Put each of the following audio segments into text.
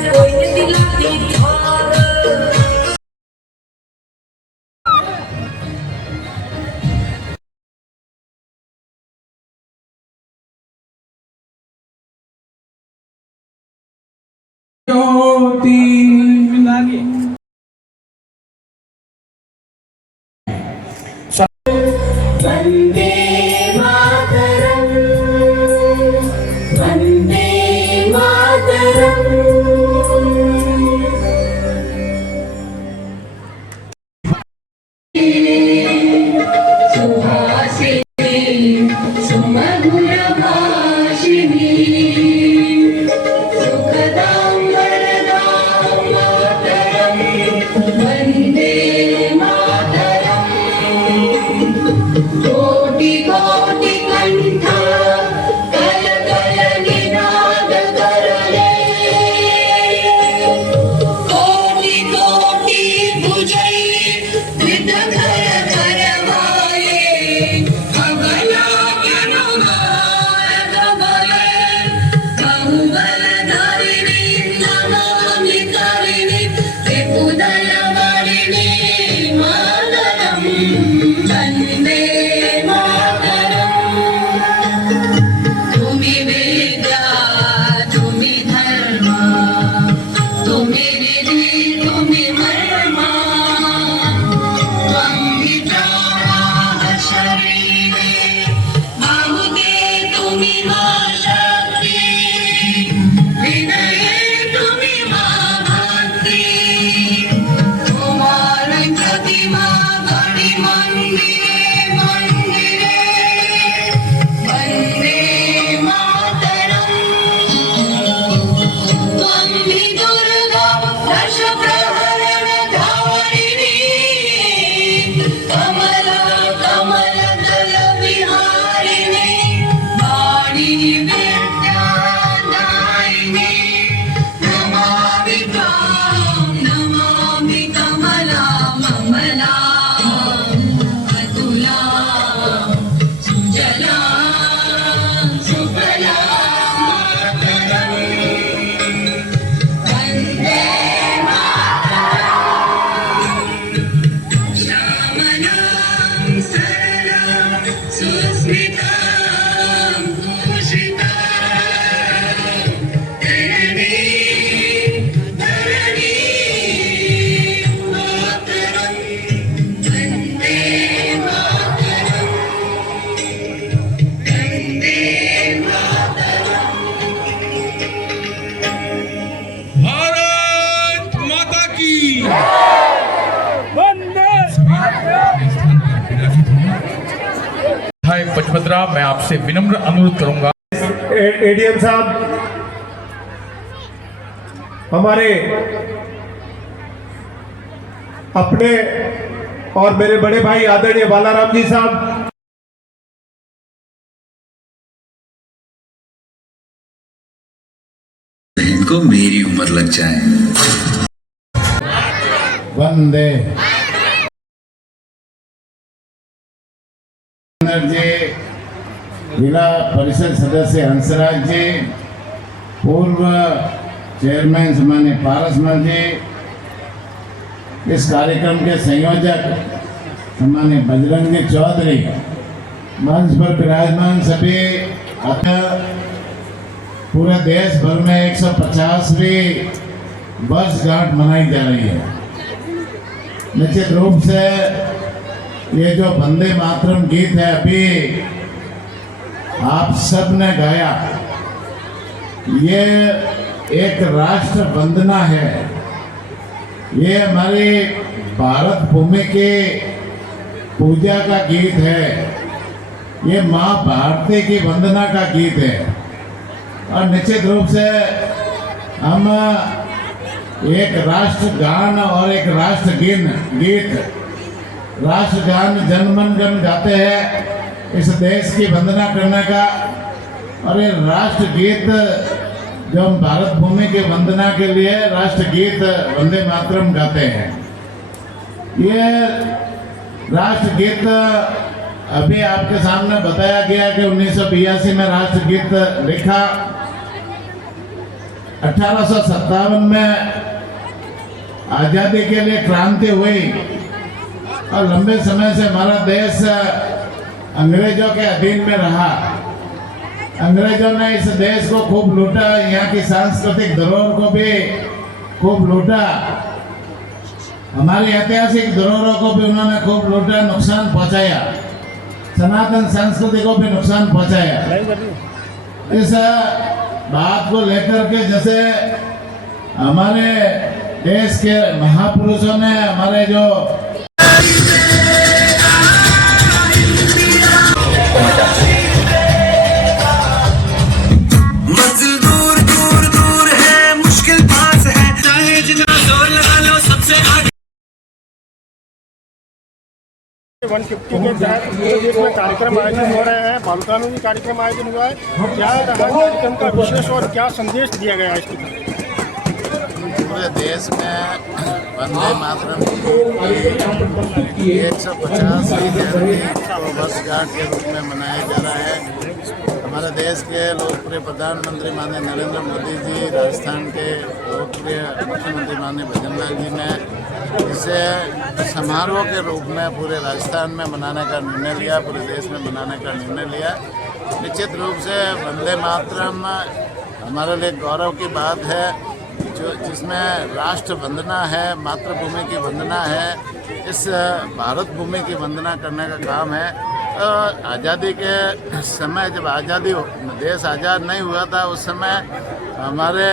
ज्योति वंदे मातरम वंदे मातरम सुहासिनी सुमधुर भाषिणी सुखदां वरदां मातरम वंदे मातरम कोटि कोटि कंठ कल कल निनाद करले कोटि कोटि भुजै विध कर करवाए अबला अनुगार गवले बहुबल धरिणी नमामि करिणी त्रिपुदल वरिणी मातरम वंदे मातरम तुम्हि वेद्या तुम्हि धर्म तुम्हि विधि तुम्हि मर्मा त्वं हि प्राणाः शरीरे बाहुते तुम्हि मा शक्ति हृदये तुम्हि मा भक्ति तुम्हारी प्रतिमा गणि मंदिरे मंदिरे वंदे मातरम त्वं हि दुर्गा दश प्रहरण धारिणी कमला कमल दल विहारिणी वाणी विद्यादायिनी नमामि त्वां नमामि कमला ममला अतुला सुजला सुफला मातरम वंदे मातरम श्यामलां सरलां सुस्मितां भूषितां धरणीं मातरं वन्दे मातरं वन्दे मातरम्। भारत माता की हाय पचपदरा, मैं आपसे विनम्र अनुरोध करूंगा। एडीएम साहब, हमारे अपने और मेरे बड़े भाई आदरणीय बालाराम जी साहब, बहन को मेरी उम्र लग जाए। वंदे जी, जिला परिषद सदस्य हंसराज जी, पूर्व चेयरमैन सम्मान्य पारसमल जी, इस कार्यक्रम के संयोजक सम्मान्य बजरंग जी चौधरी, मंच पर विराजमान सभी पूरे देश भर में 150वीं वर्षगांठ मनाई जा रही है। निश्चित रूप से ये जो वंदे मातरम गीत है अभी आप सब ने गाया, ये एक राष्ट्र वंदना है। ये हमारी भारत भूमि की पूजा का गीत है। ये माँ भारती की वंदना का गीत है। और निश्चित रूप से हम एक राष्ट्रगान और एक राष्ट्रगीत, राष्ट्रगान जनमन गण गाते हैं इस देश की वंदना करने का, और ये राष्ट्रगीत जो हम भारत भूमि की वंदना के लिए राष्ट्रगीत वंदे मातरम गाते हैं। ये राष्ट्रगीत अभी आपके सामने बताया गया कि 1982 में राष्ट्रगीत लिखा। 1857 में आज़ादी के लिए क्रांति हुई और लंबे समय से हमारा देश अंग्रेजों के अधीन में रहा। अंग्रेजों ने इस देश को खूब लूटा, यहाँ की सांस्कृतिक धरोहर को भी खूब लूटा, हमारी ऐतिहासिक धरोहरों को भी उन्होंने खूब लूटा, नुकसान पहुंचाया, सनातन संस्कृति को भी नुकसान पहुंचाया। इस बात को लेकर के जैसे हमारे देश के महापुरुषों ने हमारे जो मंजिल दूर दूर दूर है, मुश्किल पास है, चाहे जितना जोर लगा लो सबसे आगे। 150 के तहत पूरे देश में कार्यक्रम आयोजन हो रहे हैं। बालूका में भी कार्यक्रम आयोजन हुआ है। क्या रहा कार्यक्रम का विशेष और क्या संदेश दिया गया है इसके तहत? पूरे देश में वंदे मातरम की 150वीं जयंती को वर्षगांठ के रूप में मनाया जा रहा है। हमारे देश के लोकप्रिय प्रधानमंत्री माननीय नरेंद्र मोदी जी, राजस्थान के लोकप्रिय मुख्यमंत्री माननीय भजनलाल जी ने इसे समारोह के रूप में पूरे राजस्थान में मनाने का निर्णय लिया, पूरे देश में मनाने का निर्णय लिया। निश्चित रूप से वंदे मातरम हमारे लिए गौरव की बात है, जो जिसमें राष्ट्र वंदना है, मातृभूमि की वंदना है, इस भारत भूमि की वंदना करने का काम है। आज़ादी के समय जब देश आज़ाद नहीं हुआ था, उस समय हमारे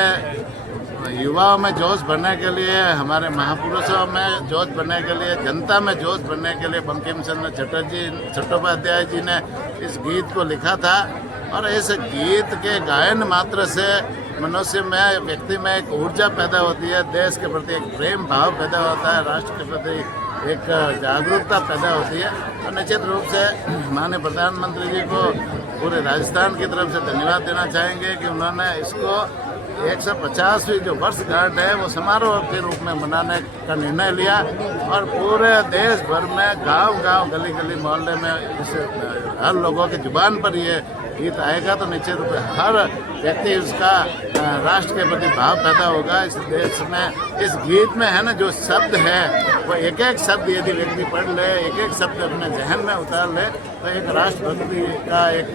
युवाओं में जोश भरने के लिए, हमारे महापुरुषों में जोश भरने के लिए, जनता में जोश भरने के लिए बंकिम चंद्र चट्टोपाध्याय जी ने इस गीत को लिखा था। और इस गीत के गायन मात्र से मनुष्य में, व्यक्ति में एक ऊर्जा पैदा होती है, देश के प्रति एक प्रेम भाव पैदा होता है, राष्ट्र के प्रति एक जागरूकता पैदा होती है। और निश्चित रूप से माननीय प्रधानमंत्री जी को पूरे राजस्थान की तरफ से धन्यवाद देना चाहेंगे कि उन्होंने इसको 150वीं जो वर्षगांठ है वो समारोह के रूप में मनाने का निर्णय लिया। और पूरे देश भर में गांव-गांव, गली-गली, मोहल्ले में इस हर लोगों की जुबान पर ये गीत आएगा तो निश्चित रूप से हर व्यक्ति उसका राष्ट्र के प्रति भाव पैदा होगा। इस देश में इस गीत में है ना जो शब्द है वो एक एक शब्द यदि व्यक्ति पढ़ ले, एक एक शब्द अपने जहन में उतार ले तो एक राष्ट्रभक्ति का एक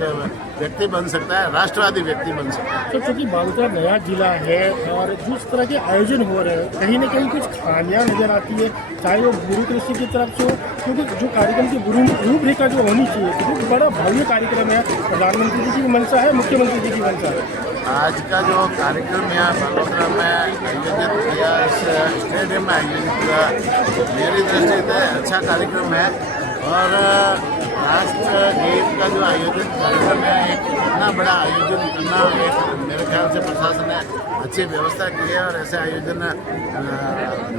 व्यक्ति बन सकता है, राष्ट्रवादी व्यक्ति बन सकता है। तो चूँकि बालूका नया जिला है और जिस तरह के आयोजन हो रहे हैं, कहीं ना कहीं कुछ खामियां नजर आती है, चाहे वो गुरु कृषि की तरफ से हो, क्योंकि जो कार्यक्रम की रूपरेखा जो होनी चाहिए, क्योंकि बड़ा भव्य कार्यक्रम है, प्रधानमंत्री जी की मंशा है, मुख्यमंत्री जी की मंशा है। आज का जो कार्यक्रम यहाँ बालोतरा में आयोजित किया, इस स्टेडियम में आयोजित किया, मेरी दृष्टि से अच्छा कार्यक्रम है। और राष्ट्र गीत का जो आयोजित कार्यक्रम है, एक इतना बड़ा आयोजन करना, एक मेरे ख्याल से प्रशासन ने अच्छी व्यवस्था की है और ऐसे आयोजन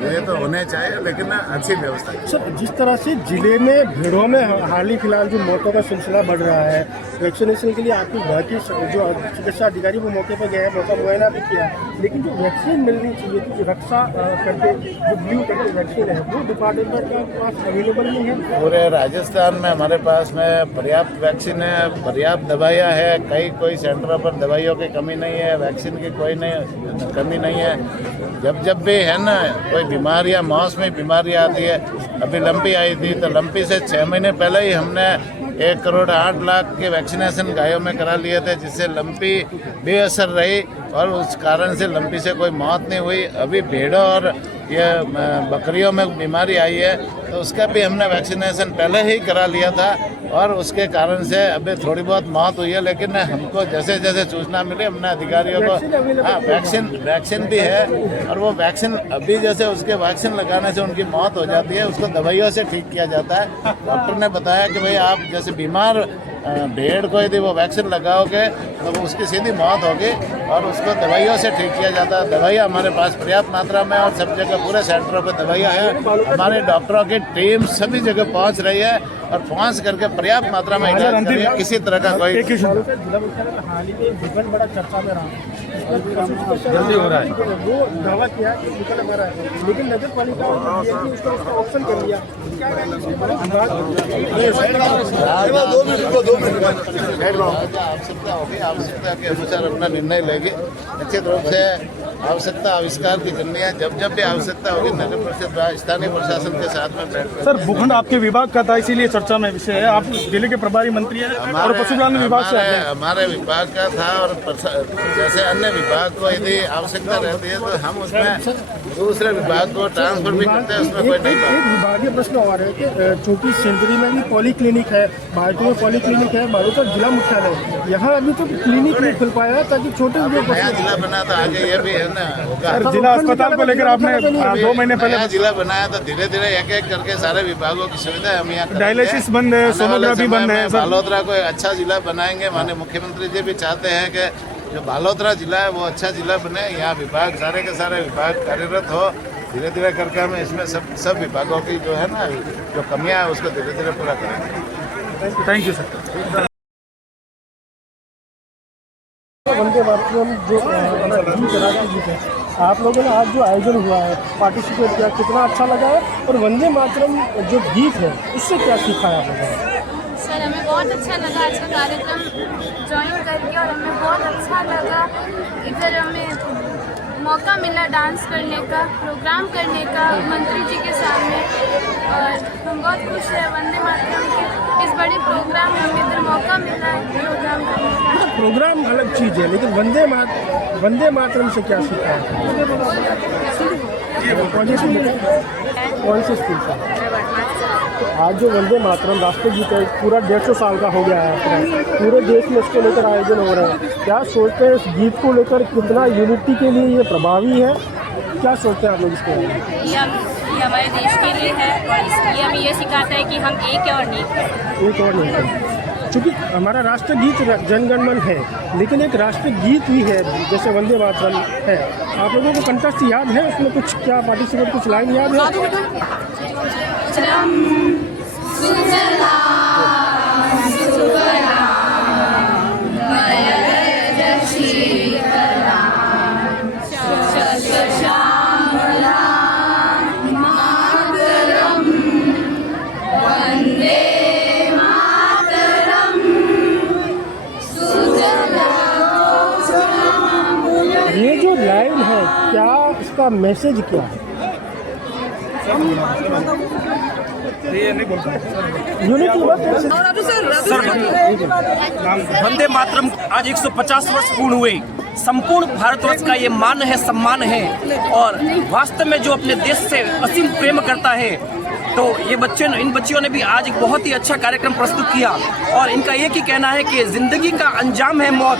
ये तो होने चाहिए, लेकिन अच्छी व्यवस्था की। सर, जिस तरह से जिले में भीड़ों में हाल ही फिलहाल जो मौतों का सिलसिला बढ़ रहा है, वैक्सीनेशन के लिए आपकी भारतीय जो चिकित्सा अधिकारी वो मौके पर गए, मौका मुआयना भी किया, लेकिन जो वैक्सीन मिलनी चाहिए थी, जो रक्षा करके जो ब्लू करके वैक्सीन है वो डिपार्टमेंट के पास अवेलेबल नहीं है। पूरे राजस्थान में हमारे पास में पर्याप्त वैक्सीन है, पर्याप्त दवाइयाँ है, कोई सेंटरों पर दवाइयों की कमी नहीं है, वैक्सीन की कोई कमी नहीं है। जब भी है ना कोई बीमारियाँ, मौसमी बीमारी आती है, अभी लंपी आई थी तो लंपी से 6 महीने पहले ही हमने 1 करोड़ 8 लाख के वैक्सीनेशन गायों में करा लिए थे, जिससे लंपी बेअसर रही और उस कारण से लंपी से कोई मौत नहीं हुई। अभी भेड़ों और ये बकरियों में बीमारी आई है तो उसका भी हमने वैक्सीनेशन पहले ही करा लिया था और उसके कारण से अभी थोड़ी बहुत मौत हुई है। लेकिन हमको जैसे जैसे सूचना मिली हमने अधिकारियों को, हाँ वैक्सीन भी है और वो वैक्सीन अभी जैसे उसके वैक्सीन लगाने से उनकी मौत हो जाती है, उसको दवाइयों से ठीक किया जाता है। डॉक्टर ने बताया कि भाई आप जैसे बीमार भेड़ को यदि वो वैक्सीन लगाओगे तो वो उसकी सीधी मौत होगी और उसको दवाइयों से ठीक किया जाता है। दवाइयाँ हमारे पास पर्याप्त मात्रा में और सब जगह पूरे सेंटरों पर दवाइयाँ हैं। हमारे डॉक्टरों की टीम सभी जगह पहुँच रही है और पहुँच करके पर्याप्त मात्रा में इलाज कर रही है। किसी तरह का कोई हाल ही में विपन बड़ा चर्चा में रहा, जल्दी हो रहा है, वो दावा किया कि विकल्प हो रहा है, लेकिन नगर पालिका उसका ऑप्शन कर लिया। आवश्यकता के अनुसार अपना निर्णय लेगी। निश्चित रूप से आवश्यकता आविष्कार की करनी है। जब जब भी आवश्यकता होगी नगर परिषद स्थानीय प्रशासन के साथ में बैठकर। सर भूखंड आपके विभाग का था, इसीलिए चर्चा में विषय है। आप जिले के प्रभारी मंत्री हैं और पशुपालन विभाग से आते हैं। हमारे विभाग का था और जैसे अन्य विभाग को यदि आवश्यकता रहती है तो हम उसमें दूसरे विभाग को ट्रांसफर भी करते हैं, उसमें कोई नहीं। एक विभागीय प्रश्न और है कि चौकी सेंचुरी में भी पॉली क्लिनिक है, भारतीय में पॉली क्लिनिक है, बालोतर जिला मुख्यालय, यहाँ अभी तो क्लिनिक नहीं खुल पाया है ताकि छोटे नया जिला बना तो आगे ये भी है ना होगा। जिला अस्पताल को लेकर आपने 2 महीने पहले नया जिला बनाया तो धीरे धीरे एक एक करके सारे विभागों की सुविधा हम यहाँ डायलिसिस बंद है, सोनोग्राफी बंद है। बालोतरा को अच्छा जिला बनाएंगे। माननीय मुख्यमंत्री जी भी चाहते हैं कि जो बालोतरा जिला है वो अच्छा जिला बने। यहाँ विभाग सारे के सारे विभाग कार्यरत हो। धीरे धीरे करके हम इसमें सब विभागों की जो है ना जो कमियां है उसको धीरे धीरे पूरा करेंगे। Thank you sir. Vande Mataram जो गीत राष्ट्रीय गीत है, आप लोगों ने आज जो आयोजन हुआ है पार्टिसिपेट किया, कितना अच्छा लगा है? और वंदे मातरम जो गीत है उससे क्या सीखा है आप लोगों ने? सर हमें बहुत अच्छा लगा आज का कार्यक्रम ज्वाइन करके और हमें बहुत अच्छा लगा। इधर हमें मौका मिला डांस करने का, प्रोग्राम करने का मंत्री जी के सामने और हम बहुत खुश हैं। वंदे मातरम के इस बड़े प्रोग्राम में हमें इधर मौका मिला है प्रोग्राम करने का। प्रोग्राम अलग चीज़ है लेकिन वंदे मातरम से क्या सीखा है? कौन से स्कूल से? आज जो वंदे मातरम राष्ट्रीय गीत है पूरा 150 साल का हो गया है, पूरे देश में इसको लेकर आयोजन हो रहा है। क्या सोचते हैं इस गीत को लेकर, कितना यूनिटी के लिए ये प्रभावी है? क्या सोचते हैं आप लोग इसके बारे में? ये हमारे देश के लिए है और इसलिए हमें ये सिखाता है कि हम एक है और नेक है। एक और नहीं, क्योंकि हमारा राष्ट्र गीत जन गण मन है लेकिन एक राष्ट्रीय गीत भी है जैसे वंदे मातरम है। आप लोगों को कंटेस्ट याद है? उसमें कुछ क्या पार्टिसिपेट कुछ लाइन याद है? ये जो लाइन है क्या इसका मैसेज क्या है? वंदे मातरम आज 150 वर्ष पूर्ण हुए। संपूर्ण भारतवर्ष का ये मान है, सम्मान है और वास्तव में जो अपने देश से असीम प्रेम करता है तो ये इन बच्चियों ने भी आज एक बहुत ही अच्छा कार्यक्रम प्रस्तुत किया और इनका एक ही कहना है कि जिंदगी का अंजाम है मौत,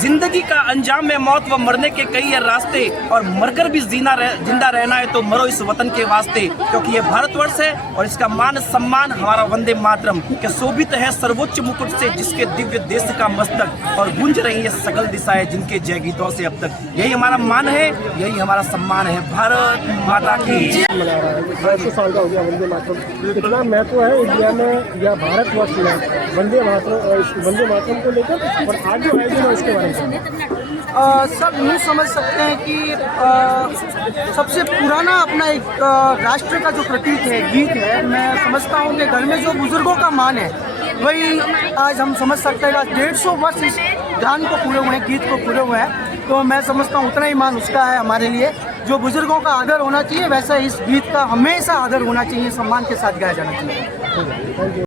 जिंदगी का अंजाम है मौत व मरने के कई है रास्ते और मरकर भी जिंदा रहना है तो मरो इस वतन के वास्ते, क्योंकि ये भारतवर्ष है और इसका मान सम्मान हमारा वंदे मातरम के शोभित है सर्वोच्च मुकुट से जिसके दिव्य देश का मस्तक और गूंज रही है सकल दिशाएं जिनके जय गीतों से अब तक। यही हमारा मान है, यही हमारा सम्मान है। भारत माता की 150 साल का हो गया वंदे मातरम, कितना महत्व है इंडिया में या भारतवर्ष में वंदे मातरम को लेकर? और आज जो आयोजन है उसके बारे में सब यूँ समझ सकते हैं कि सबसे पुराना अपना एक राष्ट्र का जो प्रतीक है, गीत है। मैं समझता हूँ कि घर में जो बुजुर्गों का मान है वही आज हम समझ सकते हैं। आज 150 वर्ष इस गान को पूरे हुए हैं, गीत को पूरे हुए हैं, तो मैं समझता हूँ उतना ही मान उसका है हमारे लिए। जो बुजुर्गों का आदर होना चाहिए वैसा इस गीत का हमेशा आदर होना चाहिए, सम्मान के साथ गाया जाना चाहिए।